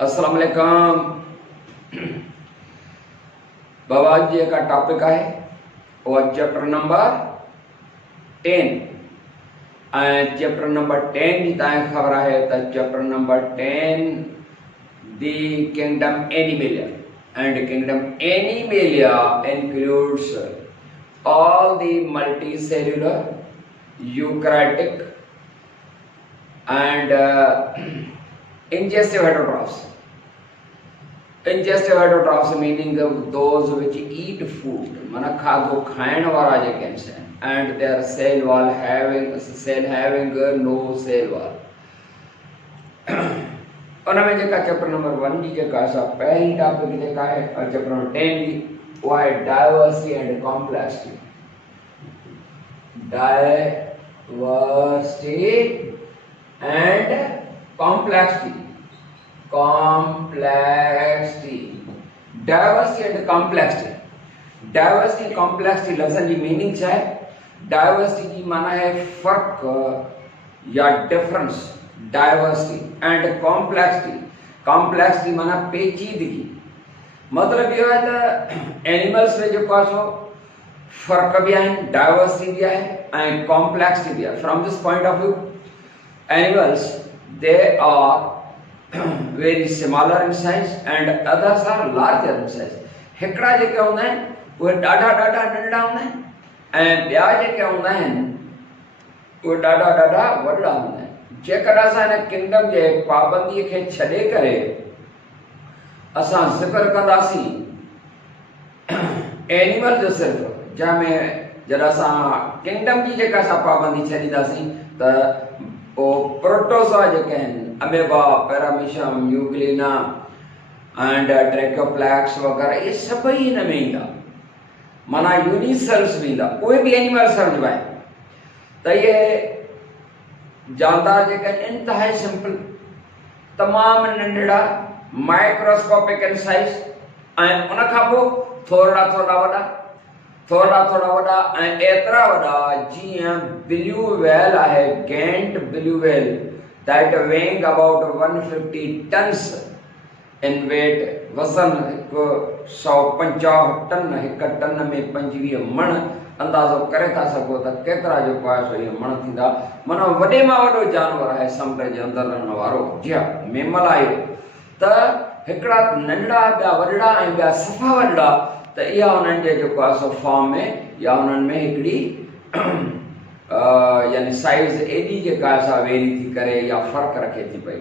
अस्सलाम वालेकुम। बाबा जी का टॉपिक है वो चैप्टर नंबर 10 चैप्टर नंबर 10 जी तव्हांखे ख़बर है तो chapter number 10 the kingdom Animalia and kingdom Animalia includes all the multicellular eukaryotic and ingestive heterotrophs. Ingestive heterotrophs meaning of those which eat food, mana खाधो खाइण वारा जेके आहिनि, and their cell wall having no cell wall. उनमें जेका chapter number 1 जी जेका असां पहिरीं topic जेका आहे चैप्टर नंबर 10 जी उहा आहे diversity and complexity. Diversity and complexity diversity and complexity. Diversity complexity लफ्ज़नि जी मीनिंग छा आहे? डाइवर्सिटी जी माना है फर्क या डिफरेंस, डाइवर्सिटी एंड कॉम्प्लेक्सिटी माना पेचीदगी। मतलब ये है तो एनिमल्स में जो सो फर्क भी आहिनि, डाइवर्सिटी भी आहे ऐं कॉम्प्लेक्सिटी भी आहे। From this point of view animals they are very similar in size and others are larger in size. हिकिड़ा जेके हूंदा आहिनि उहे ॾाढा नंढड़ा हूंदा आहिनि ऐं ॿिया जेके हूंदा आहिनि उहे ॾाढा वॾड़ा हूंदा आहिनि। जेकॾहिं असां हिन किंगडम जे पाबंदीअ खे छॾे करे असां ज़िक्र कंदासीं एनिमल जो सिर्फ़ु, जंहिंमें जॾहिं असां किंगडम जी जेका असां पाबंदी छॾींदासीं त पोइ प्रोटोज़ोआ जेके आहिनि अमेबा, पैरामीशियम, यूग्लिना एंड ट्रैकोप्लेक्स वग़ैरह ये सभई हिन में ईंदा, माना यूनिसेल्स में ईंदा, उहे बि एनिमल्स सम्झबा आहिनि। त इहे जानदार जेके आहिनि इंतिहाई सिंपल, तमामु नंढड़ा, माइक्रोस्कोपिक इन साइज ऐं उनखां पोइ थोड़ा वॾा ऐं एतिरा वॾा जीअं ब्लू व्हेल आहे, giant blue whale that weighing about 150 tons in weight, वज़न 150 टन, हिक टन में 25 मण, अंदाज़ो करे था सघो त केतिरा जेको आहे सो इहे मण थींदा। माना वॾे मां वॾो जानवर आहे समुंड जे अंदरि रहण वारो, जी हा मेमल आहे। त हिकिड़ा नंढड़ा ॿिया वॾड़ा ऐं ॿिया सफ़ा वॾड़ा, त इहा उन्हनि जे जेको आहे सो फॉर्म में या उन्हनि में हिकिड़ी यानी साइज एडी जेका असां वेरी थी करे या फ़र्क़ु रखे थी पई।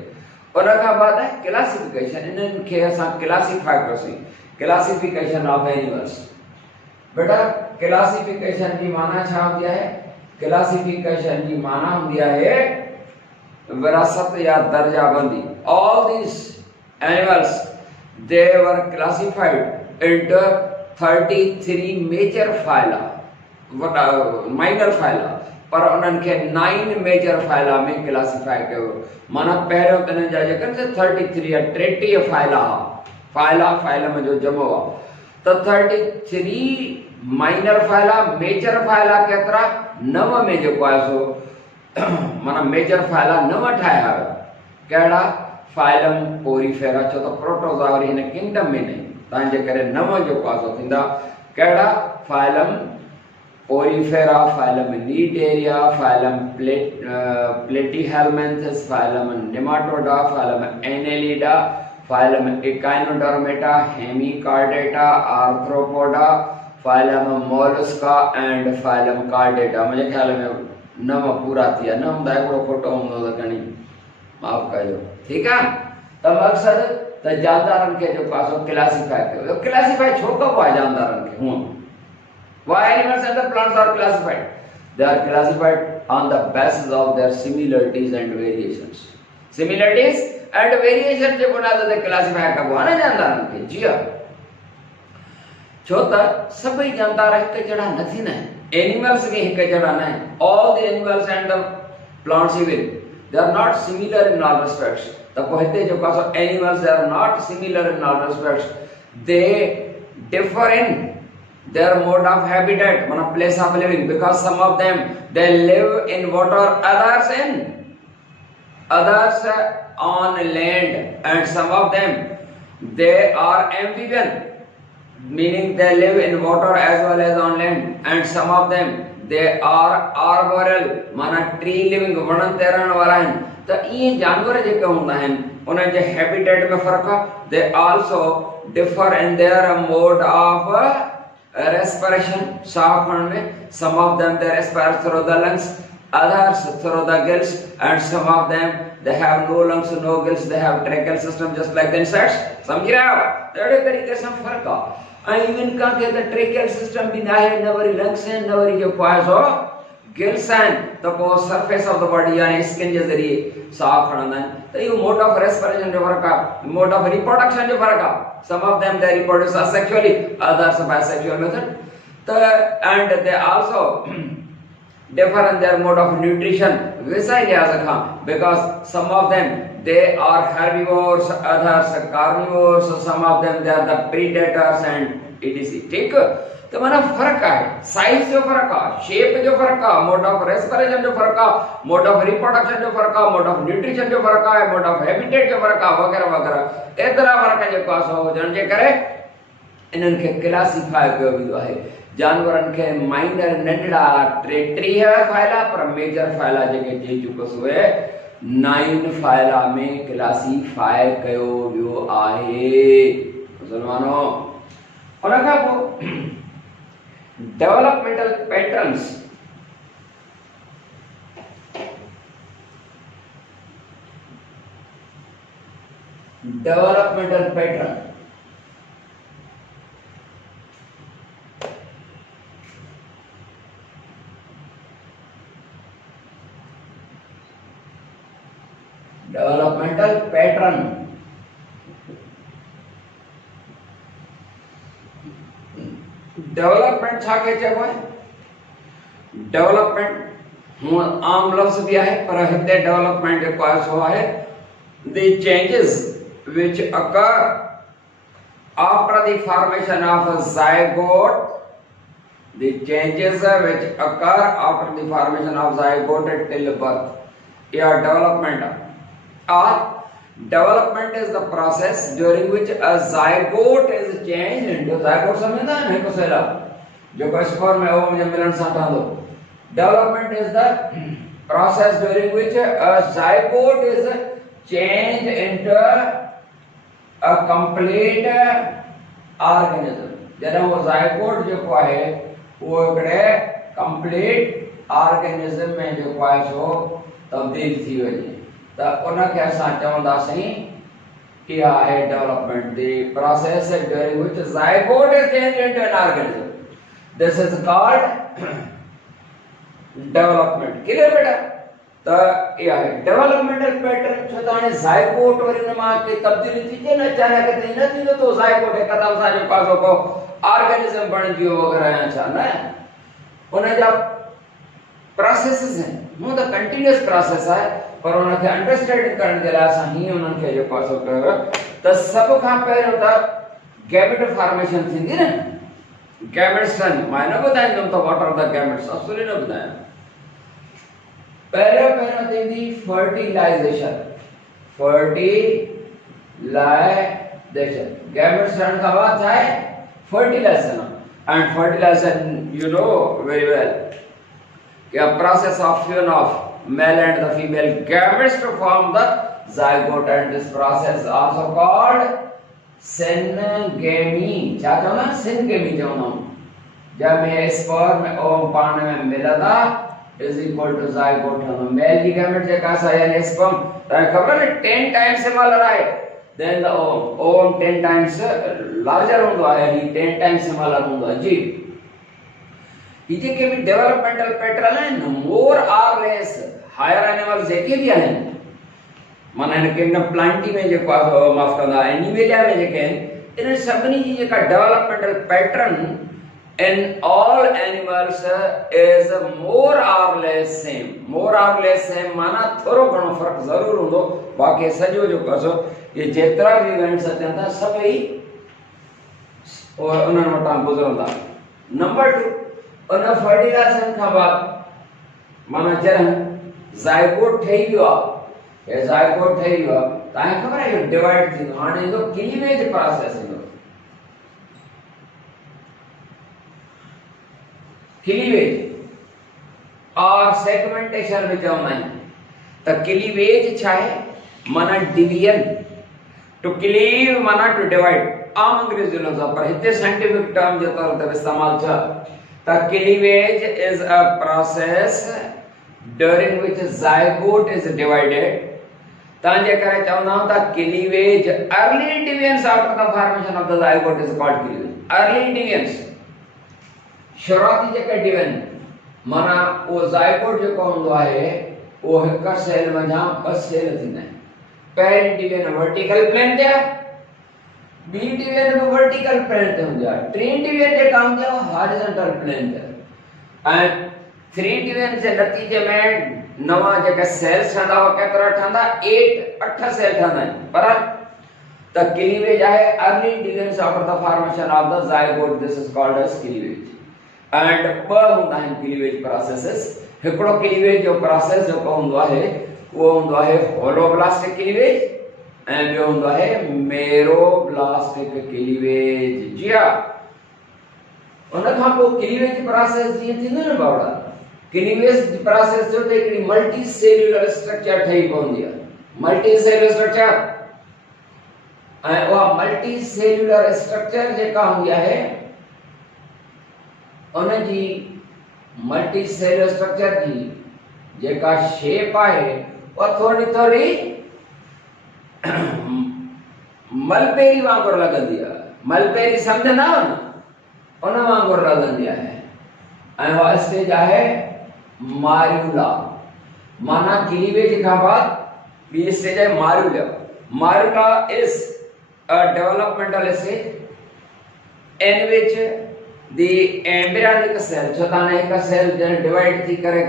उनखां बाद आहे क्लासिफिकेशन। इन्हनि खे असां क्लासिफाई कयोसीं, क्लासिफिकेशन ऑफ एनिमल्स। बेटा क्लासिफिकेशन जी माना छा हूंदी आहे? क्लासिफिकेशन जी माना हूंदी आहे विरासत या दर्जाबंदी। All these animals they were classified into 33 major phyla, minor phyla, पर उन्हनि खे 9 मेजर फाइला में क्लासिफाई कयो। माना पहिरियों त हिननि जा जेके 33 या 30 फाइला में जो जमो आहे त 33 माइनर फाइला, मेजर फाइला केतिरा? 9 में जेको आहे सो माना मेजर फाइला 9 ठाहिया विया। कहिड़ा? फाइलम पोरीफेरा, छो त प्रोटोज़ोआ वरी हिन किंगडम में न, तंहिंजे करे 9 जेको आहे सो थींदा। कहिड़ा? Phylum Porifera, phylum Cnidaria, phylum Platyhelminthes, phylum Nematoda, phylum Annelida, phylum Echinodermata, Hemichordata, Arthropoda, phylum Mollusca and phylum Chordata. मुझे ख्याल में 9 पूरा थिया, न हूंदा हिकिड़ो खोटो हूंदो त खणी माफ़ कजो, ठीकु आहे। त मक़सदु त जानदारनि खे जेको आहे सो क्लासिफाई कयो। क्लासिफाई छो कबो आहे जानदारनि खे? हूअं why animals and the plants are classified? They are classified on the basis of their similarities and variations. Similarities and variations जे बुनियाद ते क्लासिफाई कबो आहे न जानदारनि खे। जी हा, छो त सभई जानदार हिक जहिड़ा न थींदा आहिनि, एनिमल्स बि हिक जहिड़ा न आहिनि। All the animals and the plants even they are not similar in all respects. त पोइ हिते जेको आहे सो animals they are not similar in all respects, they differ in their mode of habitat, mana place of living, because some of them they live in water, others in others on land, and some of them they are amphibian, meaning they live in water as well as on land, and some of them they are arboreal, माना tree living वणन ते रहण वारा आहिनि। त इहे जानवर जेके हूंदा आहिनि उन्हनि जे हैबिटेट में फ़र्क़ु आहे। they also differ in their mode of respiration, Sah खणण में। some of them they respire through the lungs, others through the gills, and some of them they have no lungs, no gills, they have tracheal system just like the insects। समझ रहे हो? तड़े तरीके से फर्क आहे। ऐं इवन का के त ट्रेकियल सिस्टम भी ना है, न वरी लंग्स आहिनि, न वरी जेको आहे सो गिल्स आहिनि, त पोइ सरफेस ऑफ द बॉडी यानी स्किन जे ज़रिए साह खणंदा आहिनि। त इहो मोड ऑफ रेस्पिरेशन जो फर्क आहे, मोड ऑफ रिप्रोडक्शन जो फर्क आहे। Some of them they reproduce asexually, others by sexual method। त and they also differ in their mode of nutrition, विषय लिहाज खां, because some of them they are herbivores, others carnivores, some of them they are the predators and etc। ठीक, तो माना फर्क है, size जो फर्क है, शेप जो फर्क है, मोड ऑफ रेस्पिरेशन जो फर्क है, मोड ऑफ रिप्रोडक्शन जो फर्क है, मोड ऑफ न्यूट्रिशन जो फर्क है, मोड ऑफ हैबिटेट जो फर्क है, वगैरह वगैरह एतिरा फर्क है जेको आहे हुजण जे करे इन्हनि खे क्लासिफाई कयो वेंदो आहे। जानवरनि खे माइनर नंढड़ा टीह फ़ाइला, पर मेजर फ़ाइला जेके चई चुकसि उहे 9 फ़ाइला में क्लासिफाई कयो वियो आहे। मुसलमानो उन खां पोइ developmental patterns, developmental pattern developmental pattern development छा के चइबो आहे? डेवलपमेंट हूं आम लफ्ज़ भी आहे, पर हिते डेवलपमेंट जेको आहे सो आहे the changes which occur after the formation of a zygote, the changes which occur after the formation of zygote till birth, yeah, development। or development is the process during which a zygote is changed into, zygote समझदा है नहीं कोसेला जो को sperm में ovum जे मिलन सां ठहंदो। development is the process during which a zygote is changed into a complete organism। जॾहिं वो zygote जेको आहे वो हिकिड़े complete organism में जेको आहे सो तब्दील थी वञे, त उनखे असां चवंदासीं इहा आहे development, the process during which zygote is changed into an organism, this is called development। Clear बेटा? त इहा आहे डेवलपमेंटल पैटर्न। छो त हाणे ज़ायगोट वरी हुन मां के तब्दीली थी जे न अचानक ते न थींदो तो ज़ायगोट हिकदम सां जेको आहे को ऑर्गेनिज्म बणजी वियो वग़ैरह या छा न, उन जा प्रोसेसेस आहिनि, हूअं त कंटिन्यूअस प्रोसेस आहे, पर उनखे अंडरस्टैंड करण जे लाइ असां हीअं उन्हनि खे जेको आहे कयो त सभ खां पहिरियों त गैमेट फॉर्मेशन थींदी न। गैमेट्स आहिनि, मां न ॿुधाईंदुमि त व्हाट आर द गैमेट्स, असुली न ॿुधायां। पहिरियों थींदी फर्टिलाइजेशन, फर्टिलाइजेशन गैमेट्स ठहण खां बाद छा आहे? Fertilisation. And fertilisation you know very well, a process of fusion of male and the female gametes to form the zygote, and this process also called syngamy। क्या चवना? syngamy चवना। जब में sperm और पानी में मिलदा is equal to zygote होना। Mail की gamete जेका सा यानी स्पर्म त खबर है 10 times smaller आहे than the ovum 10 times larger होंदो आहे, ही 10 times smaller होंदो आहे जी। इजे के भी डेवलपमेंटल पैटर्न है, मोर आर लेस हायर एनिमल्स जेके भी आहिनि, माना इन किंगडम प्लांटी में जेको आहे माफ कंदा एनिमेलिया में जेके आहिनि, इन सभिनी जी जेका developmental pattern in all animals is more or less same. More or less same माना थोरो घणो फर्क जरूर हूंदो, बाक़ी सॼो जेको आहे ये जेतिरा भी इवेंट्स अचनि था सभई उन्हनि वटां गुज़रंदा। नंबर 2, उन फर्टिलाइजेशन खां बाद माना जॾहिं ज़ायगोट ठही वियो आहे हे ज़ायगोट ठही वियो तव्हांखे ख़बर आहे इहो डिवाइड थींदो हाणे ईंदो क्लीवेज प्रोसेस ईंदो क्लीवेज और सेगमेंटेशन में चवंदा आहिनि त क्लीवेज छा आहे माना डिवीजन टू क्लीव माना टू डिवाइड आम अंग्रेजी लफ्ज़ पर हिते साइंटिफिक टर्म जे तौर ते इस्तेमाल छा त cleavage is a process during which zygote is divided तंहिंजे करे चवंदा आहियूं त cleavage early divisions after the formation of the zygote is called cleavage early divisions शुरुआती जेके डिवीजन माना वो zygote जेको हूंदो आहे वो हिक सेल में जा ॿ सेल थींदा आहिनि पहिरीं डिवीजन वर्टिकल प्लेन ते बी डिवीजन में वर्टिकल प्लेन ते हूंदी आहे टी डिवीजन जेका हूंदी आहे हॉरिजॉन्टल प्लेन ते ऐं थ्री डिवीजन जे नतीजे में नवा जेके सेल्स ठहंदा हो केतिरा ठहंदा 8 सेल ठहंदा आहिनि पर त क्लीवेज आहे early divisions after the formation of the zygote this is called as cleavage and ॿ हूंदा आहिनि क्लीवेज प्रोसेसेस हिकिड़ो क्लीवेज जो प्रोसेस जेको हूंदो आहे उहो हूंदो आहे होलोब्लास्टिक क्लीवेज ऐं ॿियो हूंदो आहे मेरोब्लास्टिक क्लीवेज जी हा उन खां पोइ क्लीवेज प्रोसेस जीअं थींदो न बावड़ा क्लीवेज प्रोसेस जो त हिकिड़ी मल्टी सेल्यूलर स्ट्रक्चर ठही पवंदी आहे मल्टी सेल्यूलर स्ट्रक्चर ऐं उहा मल्टी सेल्यूलर स्ट्रक्चर जेका हूंदी आहे उन जी मल्टी सेल्यूलर स्ट्रक्चर जी जेका शेप आहे उहा थोड़ी थोड़ी मलबेरी वांगुरु लॻंदी आहे मलबेरी सम्झंदा आहियो न उन वांगुरु लॻंदी आहे ऐं उहा स्टेज आहे मार्यूला माना क्लीवेज खां बाद ॿी स्टेज आहे morula morula is a developmental stage in which the embryonic cell छो त हाणे हिकु सेल जॾहिं डिवाइड थी करे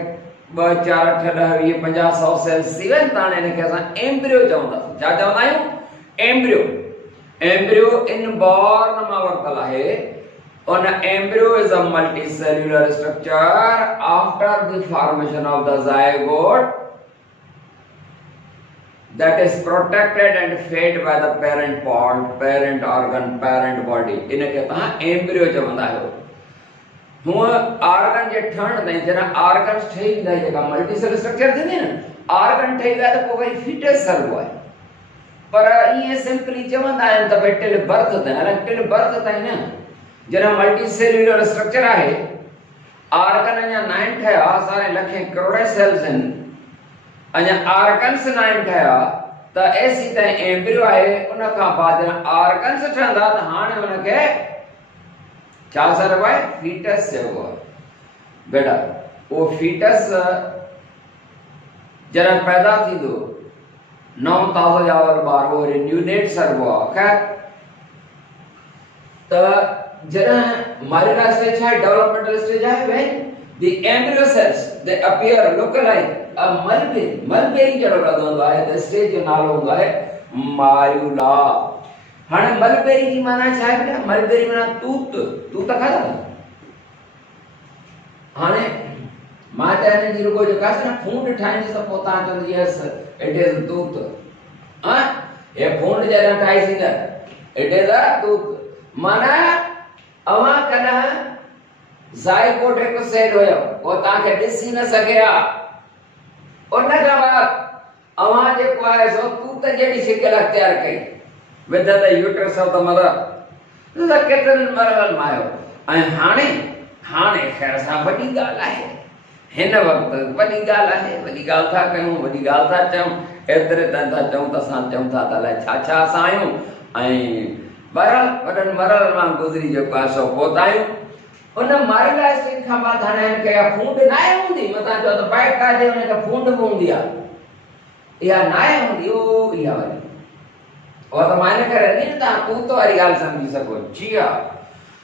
2 4 8 10 20 50 100 सेल्स थी वञनि त हाणे हिनखे असां एम्ब्रियो चवंदासीं छा चवंदा आहियूं एम्ब्रियो इनबॉर्न मां वरितल आहे On an embryo is a multicellular structure after the formation of the zygote that is protected and fed by the parent part, parent organ, parent body. इनके तव्हां embryo चवंदा आहियो हूअ ऑर्गन जे ठहण ताईं जॾहिं ऑर्गन्स ठही वेंदा आहिनि जेका मल्टीसेलुलर स्ट्रक्चर थींदी आहे न ऑर्गन ठही विया त पोइ वरी फीटस सरबो आहे पर ईअं सिंपली चवंदा आहिनि त भई टिल बर्थ ताईं हालांकि टिल बर्थ ताईं न जरा मल्टी सेल्यूलर स्ट्रक्चर है ऑर्गन अञा 9 ठया सारे लखे करोड़े सेल्स आहिनि अञा ऑर्गन्स 9 ठया त ऐसी त एम्ब्रियो आहे उन खां बाद ऑर्गन्स ठहंदा त हाणे उनखे छा चइबो आहे फीटस चइबो आहे बेटा वो फीटस जरा पैदा थींदो नौ ताज़ो ॼावल ॿार वो न्यूनेट सरबो आहे खैर त जॾहिं मार्यूला स्टेज है डेवलपमेंटल स्टेज है when the embryo cells they appear look like a mulberry जहिड़ो लॻंदो आहे त स्टेज जो नालो हूंदो आहे मार्यूला हाणे मलबेरी जी माना छा आहे बेटा मलबेरी माना तूत खाधा हाणे मां त हिन जी रुगो जेका आहे न फूंड ठाहींदी त पोइ तव्हां चवंदी यस इट इज तूत हा हे फूंड जॾहिं ठाही सघंदा इट इज अ तूत माना अवां कॾहिं ज़ायगोट हिकु सेल हुयो उहो तव्हांखे ॾिसी न सघे हा उन खां बाद अवां जेको आहे सो तूत जहिड़ी शिकिल अख़्तियार कई with the uterus of the mother त केतिरनि मरहलनि मां आयो ऐं हाणे ख़ैर सां वॾी ॻाल्हि आहे हिन वक़्तु वॾी ॻाल्हि आहे वॾी ॻाल्हि था कयूं वॾी ॻाल्हि था चऊं एतिरे ताईं था चऊं त असां चऊं था त अलाए छा असां आहियूं ऐं बहरहाल वॾनि मरहलनि मां गुज़री जेको आहे सो पहुता आहियूं उन मार्यूला स्टेज खां बाद हाणे हिनखे फूंड नाहे हूंदी मथां चओ त बाइक काढे हुनखे फूंड बि हूंदी आहे इहा नाहे हूंदी ओ इहा वरी उहा त मां हिन करे न तव्हां तूत वारी ॻाल्हि सम्झी सघो जी हा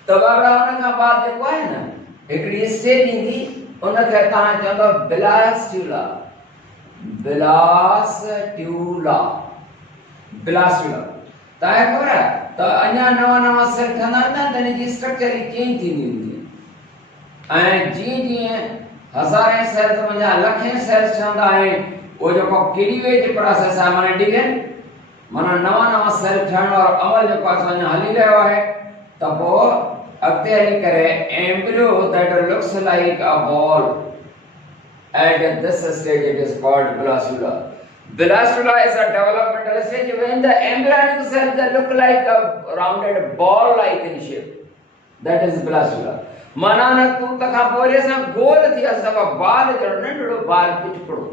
त बाबा हुन खां बाद जेको आहे न हिकिड़ी स्टेज ईंदी उनखे तव्हां चवंदव बिलास्ट्यूला तव्हांखे ख़बर आहे त अञा नवा सेल ठहंदा आहिनि त हिनजी स्ट्रक्चर ई चेंज थींदी हूंदी ऐं जीअं हज़ारें सेल्स वञा लखें सेल्स ठहंदा आहिनि वो जो क्लीवेज प्रोसेस है माने डिवीजन माना नवा सेल ठहण और अमल जो असां हली रहियो आहे त पोइ अॻिते हली करे embryo that looks like a ball at this stage it is called blastula. Blastula is a developmental stage when the embryonic cells that look like a rounded ball like in shape. That is blastula. माना न तू तखा पोइ सां गोल थी असां बाल जो नंढड़ो बाल पिचकड़ो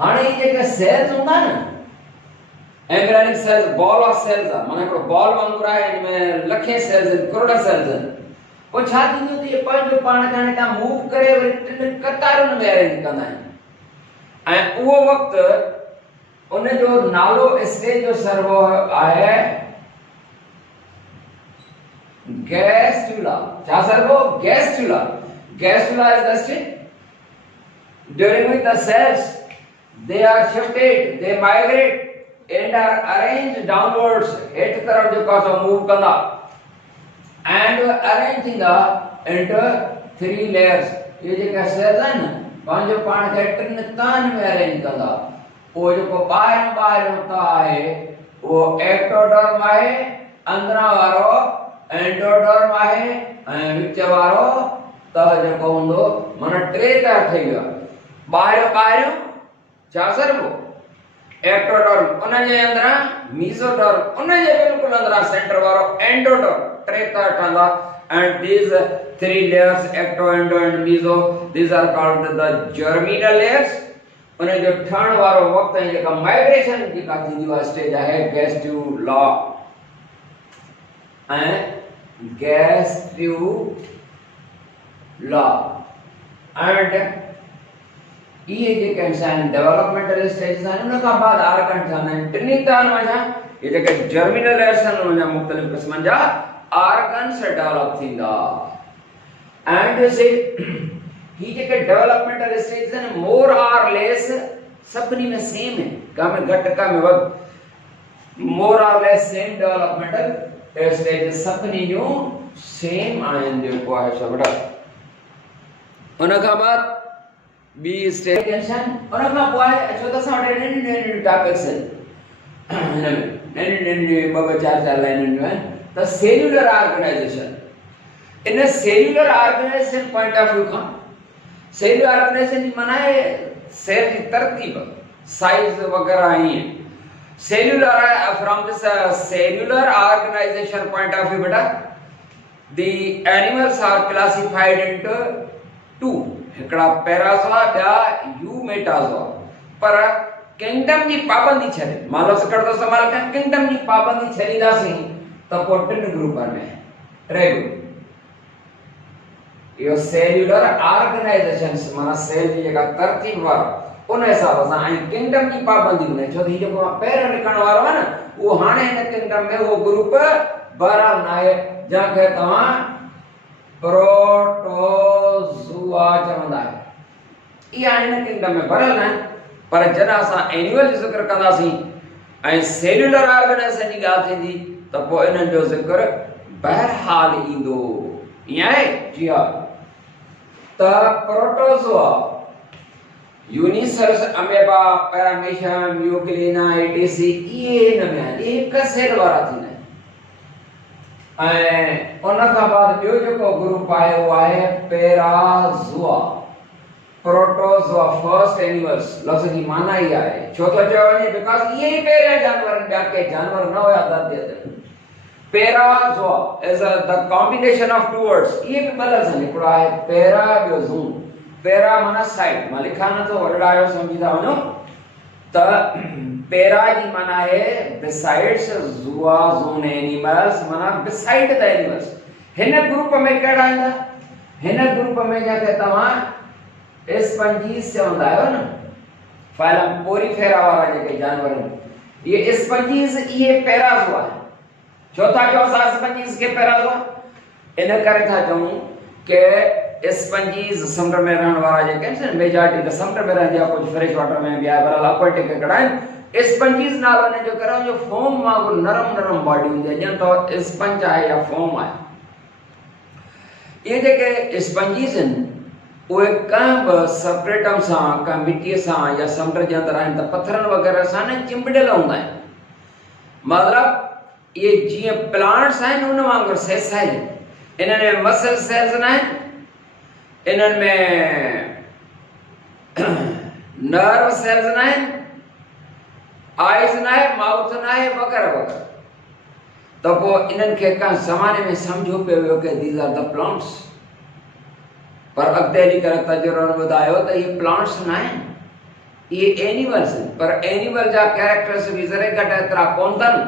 हाणे जेके सेल्स हूंदा न embryonic cells ball of cells माना हिकिड़ो बॉल वांगुरु आहे हिनमें लखे सेल्स करोड़ सेल्स आहिनि वो छा थींदो त ये पंहिंजो पाण खे का मूव करे वरी टिनि कतारुनि में अरेंज कंदा आहिनि ऐं उहो वक़्तु उन जो नालो स्टेज जो सर्वो आहे गैस्ट्रुला छा servo gastrula gastrula is the stage during which the cells they are shifted they migrate and are arranged downwards हेठि तरफ़ जो का मूव कंदा and arranging the into three layers ये जेका सेल्स आहिनि पंहिंजो पाण खे टिनि तान में अरेंज कंदा उहो जेको ॿाहिरियों हुतां आहे उहो एक्टोडर्म आहे अंदरां वारो एंडोडर्म आहे ऐं विच वारो तह जेको हूंदो माना टे तह ठही विया ॿाहिरियों छा सर्वो एक्टोडर्म उन जे अंदरां मीसोडर्म उन जे बिल्कुलु अंदरां सेंटर वारो endoderm and these three layers ecto endo and meso these are called the germinal layers उन जो ठहण वारो वक्त है जेका माइग्रेशन जेका थींदी आहे स्टेज आहे गैस्ट्रुला ऐं गैस्ट्रुला एंड ये जेके इंसान डेवलपमेंटल स्टेज आहिनि उन खां बाद आर्गन ठहंदा आहिनि टिनी तान वञा ये जेके जर्मिनल लेयर्स आहिनि उन जा मुख़्तलिफ़ क़िस्मनि जा organs develop थींदा and say he JK developmental stage आहिनि more or less सभिनी में सेम है का में घटि का में वधि more or less same developmental stage सभिनी जो सेम आहिनि जेको आहे सभटा उन खां बाद बी स्टेज टेंशन उन खां पोइ आहे छो त असां वटि नंढी टॉपिक्स आहिनि नंढी ॿ चार लाइनूं आहिनि the cellular organization in a cellular organization point of view का cellular organization की माना है सेल की तरतीब साइज वगैरह ही है cellular from this cellular organization point of view बेटा the animals are classified into two हिकड़ा पैराज़ोआ ॿिया यूमेटाज़ोआ पर किंगडम जी पाबंदी छॾे मालो सकड़ तो संभाल के किंगडम जी पाबंदी छॾींदासीं तो टिन ग्रुपनि में टे ग्रुप यो सेल्युलर ऑर्गेनाइजेशंस माना सेल जी जेका तरतीब वारो उन हिसाब सां ऐं किंगडम जी पाबंदी न छो त ही जेको पहिरियों लिखण वारो आहे न उहो हाणे हिन किंगडम में उहो ग्रुप बहरहाल न आहे जंहिंखे तव्हां प्रोटोज़ुआ चवंदा आहियो इहा हिन किंगडम में भरियल न पर जॾहिं असां एनिमल जो ज़िक्र कंदासीं ऐं सेल्युलर ऑर्गेनाइजेशन जी ॻाल्हि थींदी तो पोइ इन्हनि जो ज़िक्र बहरहाल ईंदो ईअं आहे जी हा त प्रोटोज़ोआ यूनिसेल्स अमेबा पैरामीशियम यूक्लिना एटीसी इहे हिन में आहिनि इहे हिकु सेल वारा थींदा आहिनि ऐं उन खां बाद ॿियो जेको ग्रुप आहे उहो आहे पैराज़ोआ प्रोटोज़ोआ फर्स्ट एनिमल्स लफ़्ज़ जी माना ई आहे छो तो चयो वञे बिकॉज़ इहे ई पहिरियां जानवर ॿिया के जानवर न हुया धरतीअ ते Parazoa is the combination of two words ये भी ॿ लफ़्ज़ आहिनि हिकिड़ो आहे पैरा ॿियो ज़ूम पैरा माना साइड मां लिखा नथो वॾड़ायो सम्झी था वञो त पैरा जी माना आहे बिसाइड्स ज़ुआ ज़ून एनिमल्स माना बिसाइड द एनिमल्स हिन ग्रुप में कहिड़ा ईंदा हिन ग्रुप में जंहिंखे तव्हां स्पंजीस चवंदा आहियो न फाइलम पोरीफेरा वारा जेके जानवर आहिनि ये स्पंजीस इहे पैराज़ोआ आहे छो था चओ असां स्पंजीस खे पैराज़ोआ इन करे था चऊं कि स्पंजीस समुंड में रहण वारा जेके आहिनि मेजॉरिटी त समुंड में रहंदी आहे कुझु फ्रेश वाटर में बि आहे बरहाल aquatic हिकिड़ा आहिनि स्पंजीस नालो हिन जो करे जो फोम वांगुरु नरम बॉडी हूंदी आहे ॼण त स्पंज आहे या फोम आहे ये जेके स्पंजीस आहिनि उहे कंहिं सपरेटम सां कंहिं मिटीअ सां या समुंड जे अंदरि आहिनि त पथरनि वग़ैरह सां न चिंबड़ियल हूंदा आहिनि। मतिलबु इहे जीअं प्लांट्स आहिनि उन वांगुरु सेसाइल, इन्हनि में मसल सेल्स न आहिनि, इन्हनि में नर्व सेल्स न आहिनि, आइज़ न आहे, माउथ न आहे, वग़ैरह वग़ैरह। त पोइ इन्हनि खे कंहिं ज़माने में सम्झो पियो वियो कि दीज़ आर द प्लांट्स, पर अॻिते हली करे तजुर्बनि ॿुधायो त इहे प्लांट्स न आहिनि, इहे एनिमल्स आहिनि। पर एनिमल जा कैरेक्टर्स बि ज़रे घटि एतिरा कोन अथनि,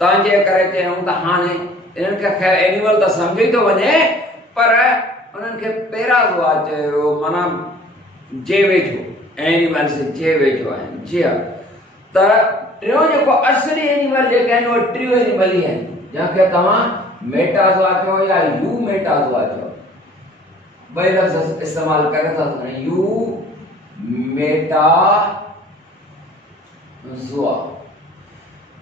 तंहिंजे करे चयूं त हाणे इन्हनि खे ख़ैर एनिमल त सम्झी थो वञे, पर उन्हनि खे पैराज़ोआ चयो, माना जे वेझो, एनिमल्स जे वेझो आहिनि। जी हा, त टियों जेको असली एनिमल जेके आहिनि उहे टियों एनिमल ई आहिनि, जंहिंखे तव्हां मेटाज़ोआ चओ या यू मेटाज़ोआ चओ, ॿई लफ़्ज़ इस्तेमालु करे था सघनि। Eumetazoa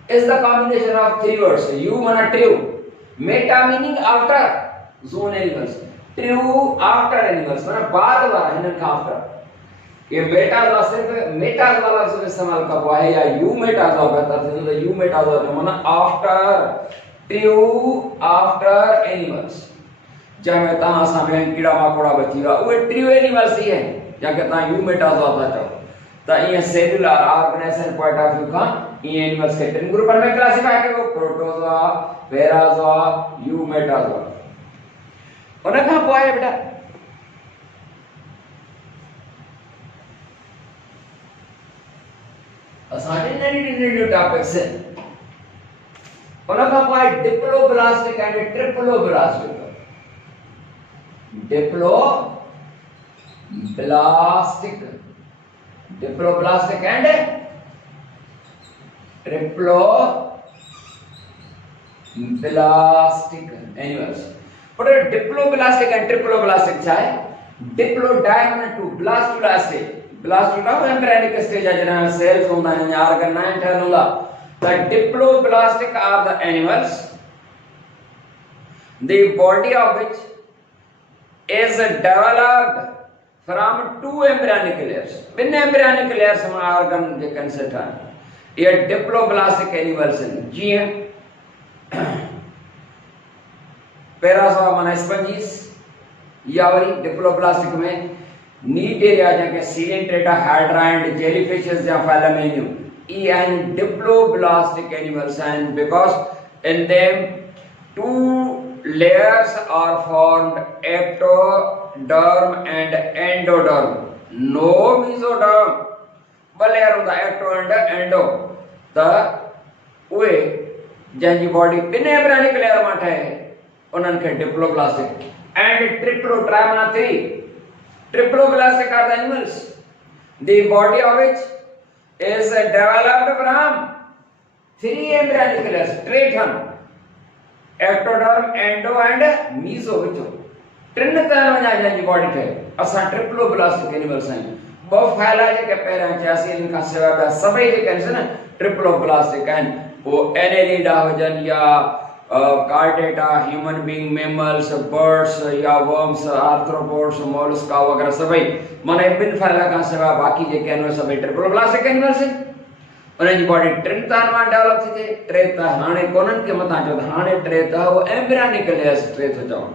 is the combination of three words. You माना true, meta meaning after, zoon animals, true after animals माना बाद वाला, हिननि खां आफ्टर। ये मेटाज़ोआ सिर्फ मेटाज़ोआ लफ़्ज़ इस्तेमाल कबो आहे या यू मेटाज़ोआ बहतर थींदो त यू मेटाज़ोआ जो माना आफ्टर, ट्रू आफ्टर एनिमल्स। जंहिंमें तव्हां असां में कीड़ा माकोड़ा बची विया उहे ट्रू एनिमल्स ई आहिनि, जंहिंखे तव्हां यू मेटाज़ोआ था चओ। त ईअं cellular organisation point of view खां ईअं एनिमल्स खे टिनि ग्रुपनि में क्लासिफाई कयो, प्रोटोज़ोआ, पैराज़ोआ, यू मेटाज़ोआ। उन खां पोइ आहे बेटा असांजे नंढियूं टॉपिक्स आहिनि। उन खां पोइ आहे diploblastic and triploblastic. Diploblastic, diploblastic and triploblastic animals. पर डिप्लोब्लास्टिक एंड ट्रिप्लोब्लास्टिक छा आहे? डिप्लो डाई माने टू, ब्लास्टोलास्टिक, ब्लास्टोला एम्ब्रियोनिक स्टेज आहे जॾहिं सेल्स हूंदा आहिनि या ऑर्गन न ठहियल हूंदा। त diploblastic are the animals the body of which is developed from two embryonic layers. In embryonic layers में organ जे कंसेप्ट है, ये डिप्लोब्लास्टिक एनिमल्स हैं। जीअं पैराज़ोआ माना स्पंजीस, या वरी डिप्लोब्लास्टिक में नीट एरिया जंहिंखे सीलेंट्रेटा, हाइड्रा एंड जेलीफिशेस जा फाइलम आहिनि, इहे आहिनि डिप्लोब्लास्टिक एनिमल्स आहिनि, because in them two layers are formed, ectoderm and endoderm, no mesoderm, ॿ लेयर हूंदा एक्टो एंड एंडो। त उहे जंहिंजी बॉडी ॿिनि एम्ब्रियोनिक लेयर मां ठहे उन्हनि खे डिप्लोब्लास्टिक एंड ट्रिप्लो, ट्राई माना three, triploblastic are the animals the body of which is developed from three embryonic layers, stratum, ectoderm, endo and meso, विचो टिनि तरह वञा जंहिंजी बॉडी ठहे। असां ट्रिप्लोब्लास्टिक एनिमल्स आहियूं। ॿ फाइला जेके पहिरियां चयासीं इन्हनि खां सवाइ ॿिया सभई जेके आहिनि न ट्रिप्लोब्लास्टिक आहिनि, पोइ एनेलिडा हुजनि या chordata, human being, mammals, birds या वर्म्स, आर्थ्रोपोड्स, मोलस्का वग़ैरह सभई, माना ॿिनि फाइला खां सवाइ बाक़ी जेके आहिनि उहे सभई ट्रिप्लोब्लास्टिक एनिमल्स आहिनि। उन्हनि जी बॉडी टिनि तरहनि मां डेवलप थी थिए। टे त हाणे कोन्हनि खे मथां चओ त हाणे टे त उहो एम्ब्रियोनिक लेयर्स टे थो चवनि।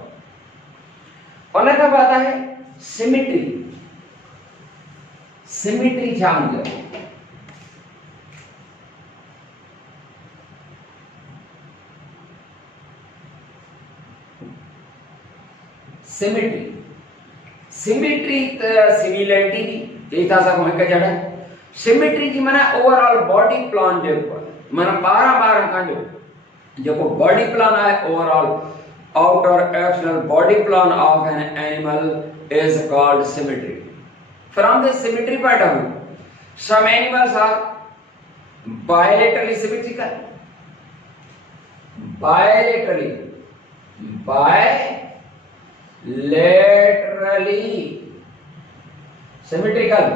उन खां बाद आहे सिमेट्री। सिमेट्री छा हूंदी आहे? सिमेट्री, सिमेट्री त सिमिलरिटी बि चई था सघूं हिकु जहिड़ा। सिमेट्री जी माना ओवरऑल बॉडी प्लान जेको आहे, माना 12 खां जेको बॉडी प्लान आहे, overall outer external body plan of an animal is called symmetry. From this symmetry point of view, some animals are bilaterally symmetrical, bilaterally symmetrical,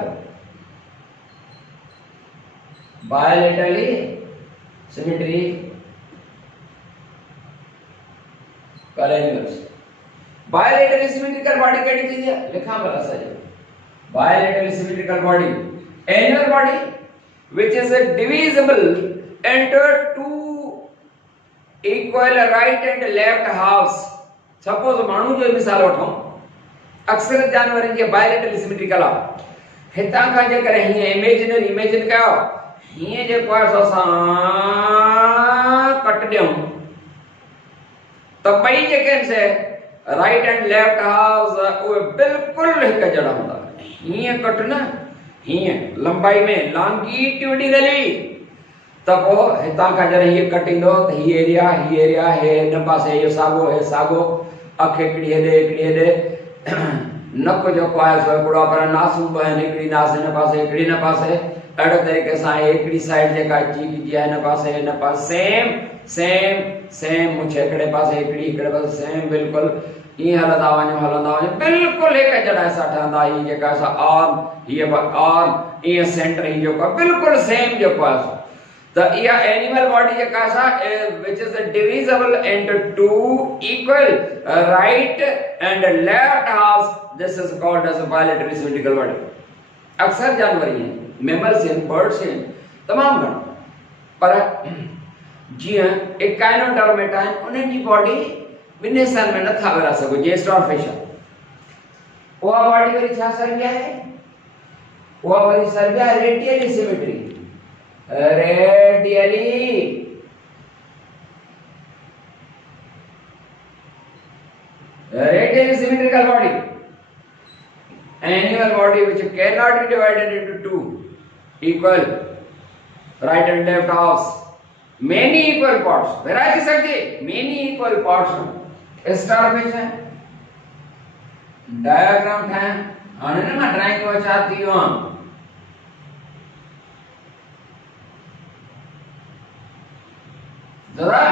bilaterally symmetrical animals, bilateral symmetrical body कहिड़ी थींदी आहे लिखां भला सॼो bilateral symmetrical body annual body which is divisible into two equal right and left halves. Suppose माण्हू जो मिसाल वठूं अक्सर जानवरनि जे बायलैटरल सिमेट्रिकल आहे हितां खां जे करे हीअं इमेजिन कयो हीअं जेको आहे असां कट ॾियूं त ॿई जेके आहिनि से राइट एंड लेफ्ट हाउस उहे बिल्कुलु हिकु जहिड़ा हूंदा हीअं कट न हीअं लंबाई में लॉन्गिट्यूडिनली त पोइ हितां खां जॾहिं हीअ कट ईंदो त हीअ एरिया हे हिन पासे इहो साॻो अखि हिकिड़ी हेॾे नक जेको आहे सो हिकिड़ो पर नासूं बि आहिनि हिकिड़ी नास हिन पासे हिकिड़ी हिन पासे अहिड़े तरीक़े सां हिकिड़ी साइड जेका चीक जी आहे हिन पासे सेम मुछ हिकिड़े पासे हिकिड़े पासे सेम बिल्कुलु ईअं हलंदा वञूं बिल्कुलु हिकु जहिड़ा असां ठहंदा हीअ जेका असां आर्म हीअ बि आर्म ईअं सेंटर ही जेको आहे बिल्कुलु सेम जेको आहे त इहा एनिमल बॉडी जेका असां which is divisible into two equal right and left halves this is called as a bilateral symmetrical body. अक्सर जानवर ही मैमल्स हैं बर्ड्स हैं तमाम घणो पर जीअं एकाइनोडर्मेटा आहिनि उन्हनि जी बॉडी ॿिनि हिस्सनि में नथा विरहा सघो जीअं स्टारफिश आहे उहा बॉडी वरी छा सरबी आहे उहा वरी सरबी आहे radially symmetry radially symmetrical body animal body which cannot be divided into two equal right and left halves many equal parts variety sakti many equal parts starfish है diagram है हाने ना मैं drawing को चाहती हूँ जरा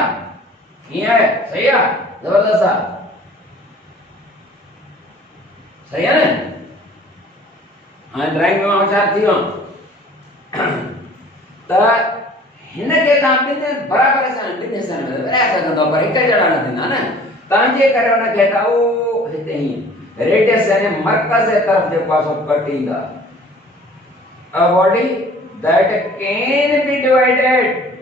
ये है सही है जबरदस्त है सही है ना हाँ ड्राइंग में मैं चाहती हूँ तो हिने के काम में बराबर ऐसा में ऐसा करता पर एक जड़ा न थींदा न तांजे करे उन कहता ओ हिते ही रेडियस यानी मरकज से तरफ जे पासो कटींदा a body that can be divided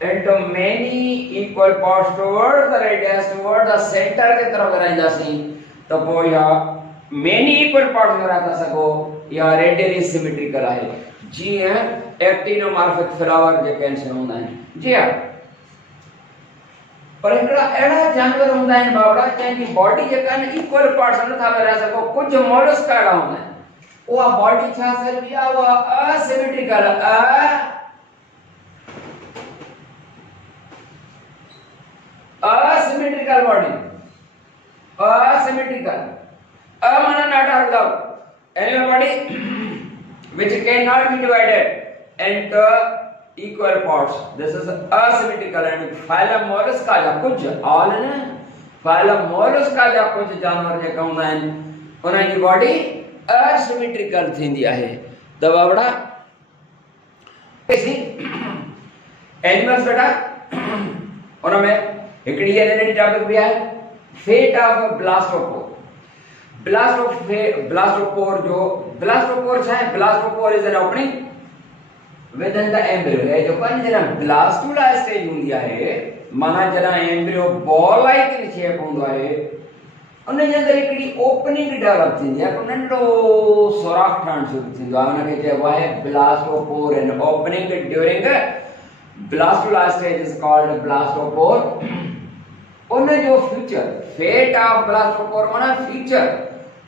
into many equal parts towards the radius towards the center के तरफ रहंदासीं त पोइ या many equal parts में रहता सको या रेडियली सिमेट्रिकल आहे जीअं एक्टिनोमॉर्फिक फ्लावर जे कैंसर हूंदा आहिनि जी हां पर हिकड़ा अहिड़ा जानवर हूंदा आहिनि बावड़ा जंहिंजी बॉडी जेका आहिनि इक्वल पार्ट्स नथा विरहाए सघो कुझु मोलस्क अहिड़ा हूंदा आहिनि उहा बॉडी छा सरबी आहे उहा असिमेट्रिकल asymmetrical body asymmetrical माना not orthogonal animal body which cannot be divided into equal parts this is asymmetrical and phylum mollusca जा कुछ all ने phylum mollusca जा कुछ जानवर जेका हूंदा आहिनि उन्हनि जी बॉडी asymmetrical थींदी आहे त बाबड़ा एनिमल्स बेटा उनमें हिकड़ी नंढी टॉपिक भी है फेट ऑफ ब्लास्टोपोर जो ब्लास्टोपोर छा है blastopore is an opening with in the embryo है जो कन जना ब्लास्टुला स्टेज हुंदी है माना जना एम्ब्रियो बॉल लाइक शेप हुंदो है उन जे अंदर हिकड़ी ओपनिंग डेवलप थींदी है नंढो सोराख ठहण शुरू थींदो आहे उन खे चइबो आहे blastopore an opening during blastula stage is called blastopore उन जो फ्यूचर फेट ऑफ ब्लास्टोपोर माना फ्यूचर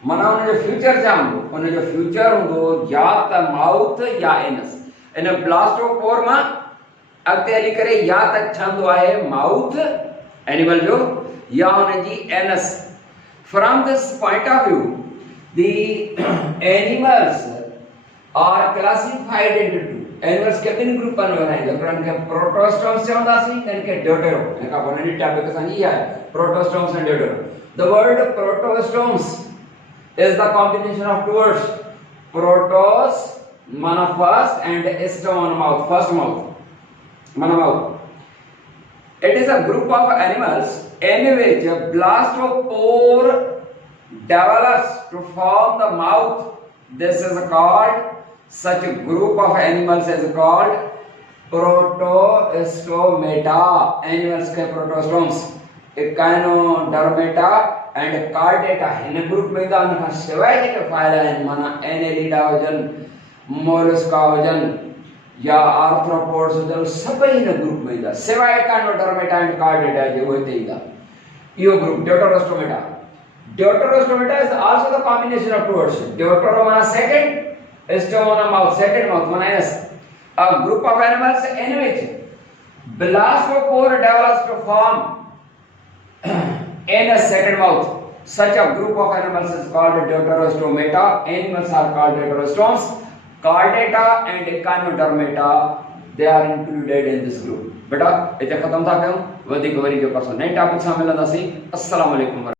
माना उन जो फ्यूचर छा हूंदो उन जो फ्यूचर हूंदो या त माउथ या एनस इन ब्लास्टोपोर मां अॻिते हली करे या त ठहंदो आहे माउथ एनिमल जो या उन जी एनस from this point of view the animals are classified into two animals के इन ग्रुपन में रहंदा उन्हनि खे प्रोटोस्टोम्स चवंदासीं इन्हनि खे ड्यूटेरो हिन खां पोइ नंढी टॉपिक असांजी आहे protostomes and deutero the word protostomes is the combination of two words protos mana first and stone mouth first mouth mana mouth it is a group of animals in which blastopore develops to form the mouth. This is called, such a group of animals is called protostomata. Animals के protostomes, echinodermata and chordata हिन group में दा उनका सिवाय के file है माना Annelida वजन, मोलस्का वजन या आर्थ्रोपोड्स वजन सभी हिन ग्रुप में दा सिवाय echinodermata and chordata जो होते ही दा यो group deuterostomata. Deuterostomata is also the combination of two words. Deutero means second, stoma mouth, second mouth means a group of animals in which blastospore develops to form in a second mouth. Such a group of animals is called deuterostomata. Animals are called deuterostomes. Chordata and echinodermata, they are included in this group. बेटा इते खत्म था कयूं वधिक worry जो परसों नई topic सां मिलंदासीं। अस्सलाम वालेकुम।